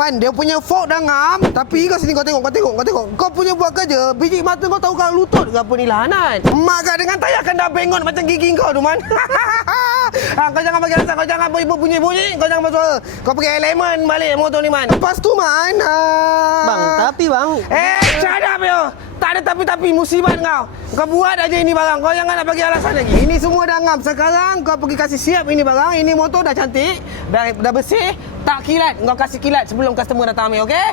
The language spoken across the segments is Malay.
Man, dia punya fork dah ngam. Tapi kau sini kau tengok. Kau punya buat kerja, biji mata kau tahu kalau lutut ke apa ni lahanan. Mak kau dengan tayakan dah bengot macam gigi kau tu, Man. Kau jangan bagi alasan, kau jangan bunyi-bunyi, kau jangan bersuara. Kau pergi elemen balik motor ni, Man. Lepas tu, Man. Bang, tapi bang. Shut up, yo. Tak ada tapi-tapi, musibat kau. Kau buat aja ini barang. Kau jangan nak bagi alasan lagi. Ini semua dah ngam. Sekarang kau pergi kasih siap ini barang. Ini motor dah cantik, dah bersih. Tak kilat. Kau kasih kilat sebelum customer datang ambil, okey?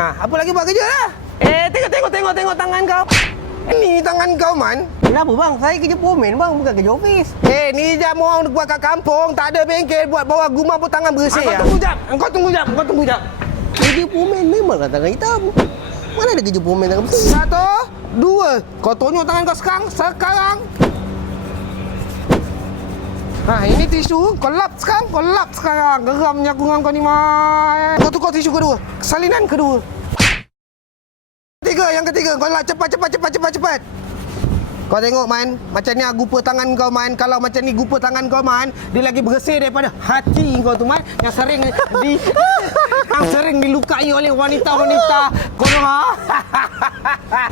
Apa lagi buat kerja lah? Tengok tangan kau. Ini tangan kau, Man. Kenapa bang? Saya kerja pomen bang, bukan kerja ofis. Ni jam orang buat kat kampung. Tak ada bengkel buat bawa gumam pun tangan bersih. Kau tunggu jap. Kerja pomen memang kan tangan hitam. Mana ada kerja pomen tangan bersih? 1, 2. Kau tunjuk tangan kau sekarang. Ini tisu. Kau lap sekarang. Geramnya aku dengan kau ni, Man. Kau tukar tisu kedua. Salinan kedua. Yang ketiga. Kau lap cepat. Kau tengok, Man. Macam ni gupa tangan kau, Man. Kalau macam ni gupa tangan kau, Man, dia lagi bersih daripada hati kau tu, Man. Yang sering dilukai oleh wanita-wanita. Kau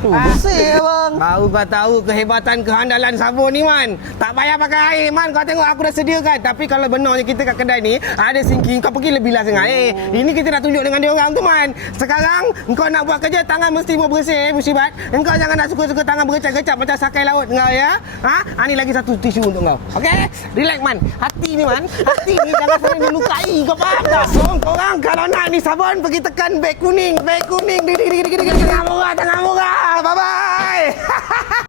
Bersih bang. Baru kau tahu kehebatan kehandalan sabun ni, Man. Tak payah pakai air, Man. Kau tengok aku dah sediakan. Tapi kalau benarnya kita kat kedai ni ada sinking, kau pergi lebih lah sangat. Ini kita nak tunjuk dengan dia orang tu, Man. Sekarang kau nak buat kerja, tangan mesti buat bersih, musibat. Engkau jangan nak suka-suka tangan bergecap-gecap macam sakai laut kau, ya. Ni lagi satu tisu untuk kau. Okey? Relax, Man. Hati ni, Man. Hati ni jangan sering dilukai. Kau faham tak? So, korang kalau nak ni sabun pergi tekan beg kuning. Tengah murah. Bye-bye.